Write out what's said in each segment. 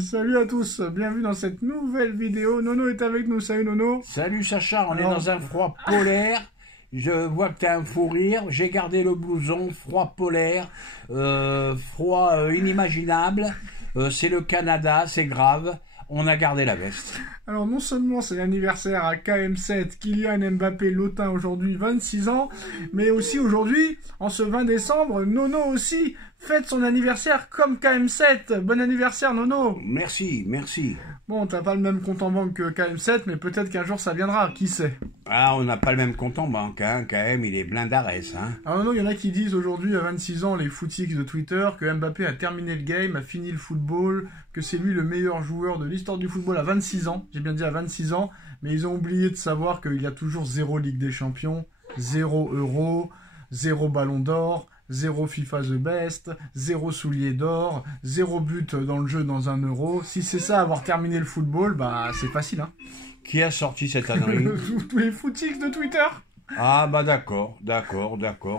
Salut à tous, bienvenue dans cette nouvelle vidéo. Nono est avec nous, salut Nono. Salut Sacha, on est dans un froid polaire. Je vois que tu as un fou rire. J'ai gardé le blouson, froid polaire, froid inimaginable. C'est le Canada, c'est grave. On a gardé la veste. Alors non seulement c'est l'anniversaire à KM7, Kylian Mbappé Lotin aujourd'hui 26 ans, mais aussi aujourd'hui, en ce 20 décembre, Nono aussi fête son anniversaire comme KM7. Bon anniversaire Nono. Merci, merci. Bon, t'as pas le même compte en banque que KM7, mais peut-être qu'un jour ça viendra, qui sait. Ah, on n'a pas le même compte en banque, hein. KM, il est blindarès, hein. Alors Nono, il y en a qui disent aujourd'hui à 26 ans, les footix de Twitter, que Mbappé a terminé le game, a fini le football, que c'est lui le meilleur joueur de l'histoire du football à 26 ans. J'ai bien dit à 26 ans, mais ils ont oublié de savoir qu'il y a toujours 0 Ligue des Champions, 0 Euro, 0 Ballon d'Or, 0 FIFA The Best, 0 soulier d'or, 0 but dans le jeu dans un euro. Si c'est ça, avoir terminé le football, bah c'est facile, hein. Qui a sorti cette ânerie? Tous les footix de Twitter. Ah bah d'accord.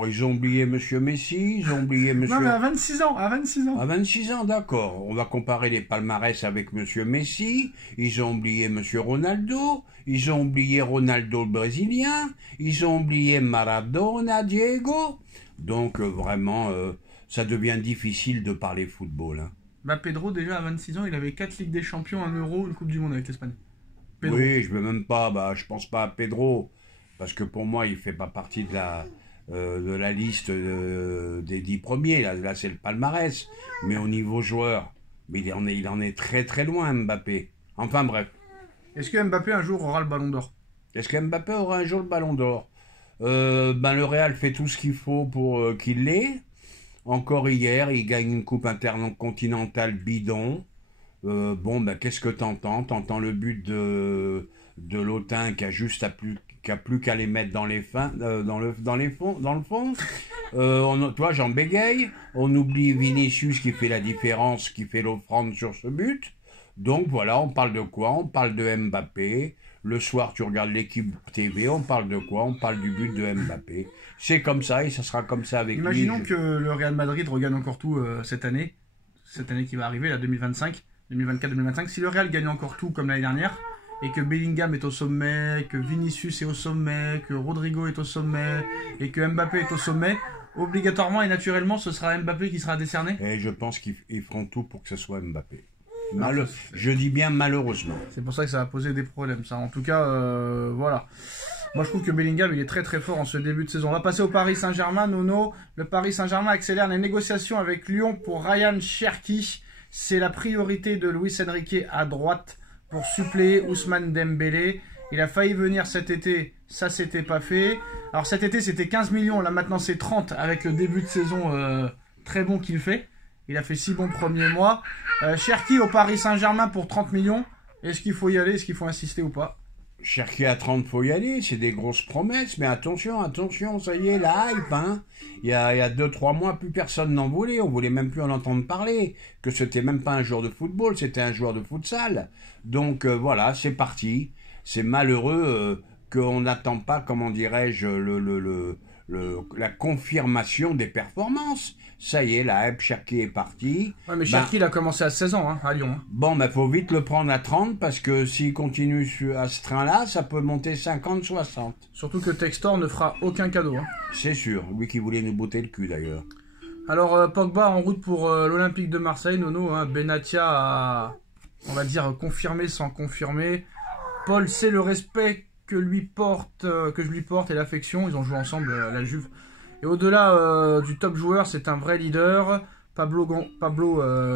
Ils ont oublié Monsieur Messi, ils ont oublié Monsieur... Non mais à 26 ans. À 26 ans, d'accord. On va comparer les palmarès avec Monsieur Messi. Ils ont oublié Monsieur Ronaldo. Ils ont oublié Ronaldo le Brésilien. Ils ont oublié Maradona, Diego. Donc vraiment, ça devient difficile de parler football, hein. Bah Pedro, déjà à 26 ans, il avait 4 Ligues des Champions, 1 Euro, une Coupe du Monde avec l'Espagne. Pedro. Oui, je veux même pas, je pense pas à Pedro, parce que pour moi, il fait pas partie de la liste des 10 premiers. Là c'est le palmarès. Mais au niveau joueur, mais il en est très très loin, Mbappé. Enfin bref. Est-ce que Mbappé un jour aura le Ballon d'Or? Est-ce que Mbappé aura un jour le Ballon d'Or? Le Real fait tout ce qu'il faut pour qu'il l'ait. Encore hier, il gagne une coupe intercontinentale bidon. Qu'est-ce que t'entends? T'entends le but de Lotin qui a plus qu'à les mettre dans le fond. Toi, j'en bégaye. On oublie Vinicius qui fait la différence, qui fait l'offrande sur ce but. Donc voilà, on parle de quoi? On parle de Mbappé. Le soir, tu regardes l'équipe TV, on parle de quoi? On parle du but de Mbappé. C'est comme ça et ça sera comme ça avec lui. Imaginons que le Real Madrid regagne encore tout cette année qui va arriver, la 2024-2025. Si le Real gagne encore tout comme l'année dernière, et que Bellingham est au sommet, que Vinicius est au sommet, que Rodrigo est au sommet, et que Mbappé est au sommet, obligatoirement et naturellement, ce sera Mbappé qui sera décerné. Et je pense qu'ils feront tout pour que ce soit Mbappé. Je dis bien malheureusement. C'est pour ça que ça va poser des problèmes, ça. En tout cas, voilà. Moi, je trouve que Bellingham, il est très très fort en ce début de saison. On va passer au Paris Saint-Germain, Nono. Le Paris Saint-Germain accélère les négociations avec Lyon pour Ryan Cherki. C'est la priorité de Luis Enrique à droite pour suppléer Ousmane Dembélé. Il a failli venir cet été, ça s'était pas fait. Alors cet été, c'était 15 millions, là maintenant c'est 30 avec le début de saison très bon qu'il fait. Il a fait 6 bons premiers mois. Cherki au Paris Saint-Germain pour 30 millions. Est-ce qu'il faut y aller? Est-ce qu'il faut insister ou pas? Cherki à 30, faut y aller. C'est des grosses promesses. Mais attention, ça y est, la hype, hein. Il y a 2-3 mois, plus personne n'en voulait. On voulait même plus en entendre parler. Que c'était même pas un joueur de football, c'était un joueur de futsal. Donc voilà, c'est parti. C'est malheureux qu'on n'attend pas, comment dirais-je, la confirmation des performances. Ça y est, la hype, Cherki est parti. Ouais, mais Cherki, il a commencé à 16 ans, hein, à Lyon. Hein. Faut vite le prendre à 30, parce que s'il continue à ce train-là, ça peut monter 50, 60. Surtout que Textor ne fera aucun cadeau. Hein. C'est sûr, lui qui voulait nous botter le cul, d'ailleurs. Alors, Pogba en route pour l'Olympique de Marseille, Nono. Hein, Benatia a, on va dire, confirmé sans confirmer. Paul, c'est le respect que je lui porte et l'affection. Ils ont joué ensemble à la Juve. Et au-delà du top joueur, c'est un vrai leader. Pablo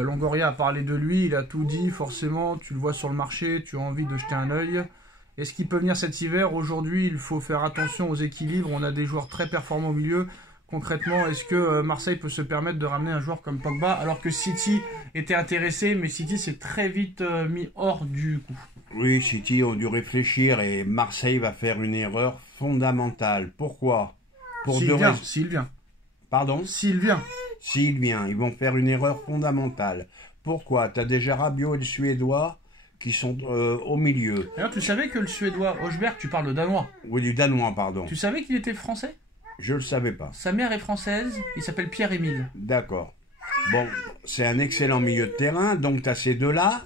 Longoria a parlé de lui, il a tout dit, forcément, tu le vois sur le marché, tu as envie de jeter un œil. Est-ce qu'il peut venir cet hiver? Aujourd'hui, il faut faire attention aux équilibres, on a des joueurs très performants au milieu. Concrètement, est-ce que Marseille peut se permettre de ramener un joueur comme Pogba, alors que City était intéressé, mais City s'est très vite mis hors du coup? Oui, City ont dû réfléchir et Marseille va faire une erreur fondamentale. Pourquoi? S'il vient. Pardon? S'il vient, ils vont faire une erreur fondamentale. Pourquoi? Tu as déjà Rabiot et le Suédois qui sont au milieu. D'ailleurs, tu savais que le Suédois Højbjerg, tu parles de Danois. Oui, du Danois, pardon. Tu savais qu'il était français? Je le savais pas. Sa mère est française, il s'appelle Pierre-Émile. D'accord. Bon, c'est un excellent milieu de terrain. Donc, tu as ces deux-là.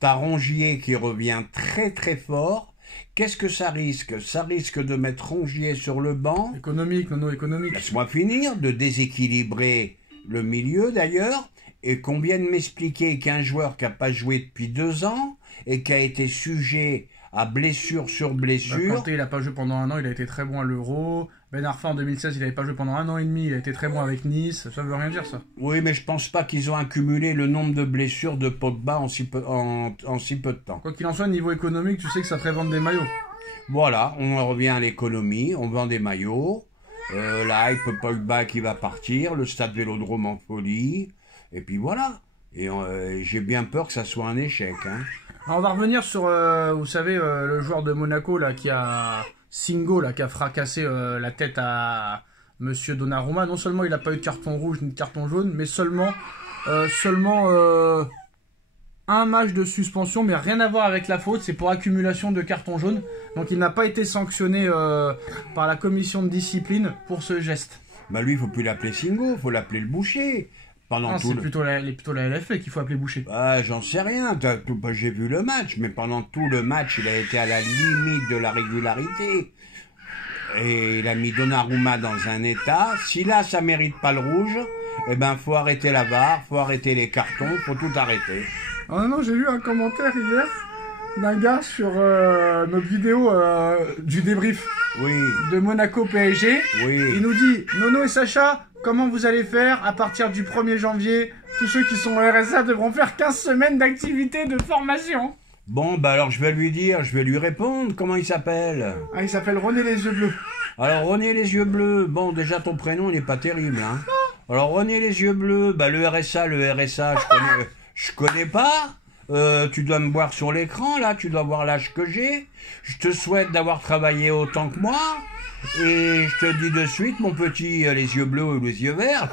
Tu as Rongier qui revient très très fort. Qu'est-ce que ça risque? Ça risque de mettre Rongier sur le banc. Économique, Nono, économique. Laisse-moi finir, de déséquilibrer le milieu d'ailleurs, et qu'on vienne m'expliquer qu'un joueur qui n'a pas joué depuis 2 ans et qui a été sujet à blessure sur blessure. Kanté, il n'a pas joué pendant 1 an, il a été très bon à l'Euro. Ben Arfa en 2016, il n'avait pas joué pendant 1 an et demi, il a été très bon avec Nice. Ça veut rien dire, ça. Oui, mais je pense pas qu'ils ont accumulé le nombre de blessures de Pogba en si peu de temps. Quoi qu'il en soit, niveau économique, tu sais que ça ferait vendre des maillots. Voilà, on revient à l'économie, on vend des maillots, la hype Pogba qui va partir, le stade Vélodrome en folie, et puis voilà. Et j'ai bien peur que ça soit un échec. Hein. Alors, on va revenir sur, vous savez, le joueur de Monaco là qui a Singo là qui a fracassé la tête à Monsieur Donnarumma. Non seulement il n'a pas eu de carton rouge ni de carton jaune, mais seulement un match de suspension, mais rien à voir avec la faute. C'est pour accumulation de cartons jaunes. Donc il n'a pas été sanctionné par la commission de discipline pour ce geste. Bah lui, il faut plus l'appeler Singo, il faut l'appeler le boucher. Non, c'est plutôt la LFP qu'il faut appeler boucher. Ah, j'en sais rien, j'ai vu le match, mais pendant tout le match, il a été à la limite de la régularité. Et il a mis Donnarumma dans un état. Si là, ça mérite pas le rouge, eh ben, faut arrêter la VAR, faut arrêter les cartons, faut tout arrêter. Oh non, j'ai lu un commentaire hier d'un gars sur notre vidéo du débrief de Monaco PSG. Oui. Il nous dit, Nono et Sacha, comment vous allez faire à partir du 1er janvier? Tous ceux qui sont au RSA devront faire 15 semaines d'activité de formation. Bon, bah alors je vais lui répondre. Comment il s'appelle? Ah, il s'appelle René les yeux bleus. Alors René les yeux bleus, bon déjà ton prénom il n'est pas terrible. Hein. Alors René les yeux bleus, bah le RSA, je connais pas. Tu dois me voir sur l'écran là, tu dois voir l'âge que j'ai. Je te souhaite d'avoir travaillé autant que moi. Et je te dis de suite, mon petit, les yeux bleus ou les yeux verts.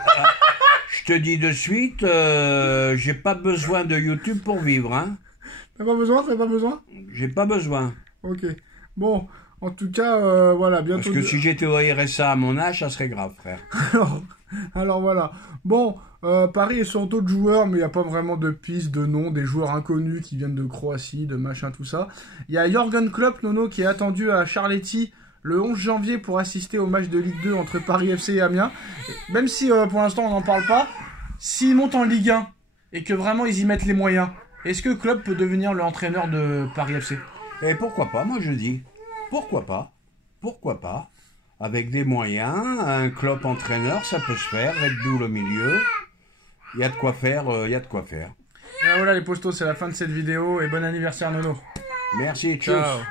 Je te dis de suite, j'ai pas besoin de YouTube pour vivre, hein. T'as pas besoin? J'ai pas besoin. Ok. Bon, en tout cas, voilà, bientôt... Parce que si j'étais au RSA à mon âge, ça serait grave, frère. alors voilà. Bon, Paris est sur d'autres joueurs, mais il n'y a pas vraiment de pistes, de noms, des joueurs inconnus qui viennent de Croatie, de machin, tout ça. Il y a Jürgen Klopp, Nono, qui est attendu à Charletti le 11 janvier pour assister au match de Ligue 2 entre Paris FC et Amiens. Même si pour l'instant on n'en parle pas, s'ils montent en Ligue 1 et que vraiment ils y mettent les moyens, est-ce que Klopp peut devenir l'entraîneur de Paris FC? Et pourquoi pas, moi je dis. Pourquoi pas. Avec des moyens, un Klopp entraîneur, ça peut se faire. Red Bull au milieu. Il y a de quoi faire, Et voilà les postos, c'est la fin de cette vidéo et bon anniversaire Nono. Merci, ciao.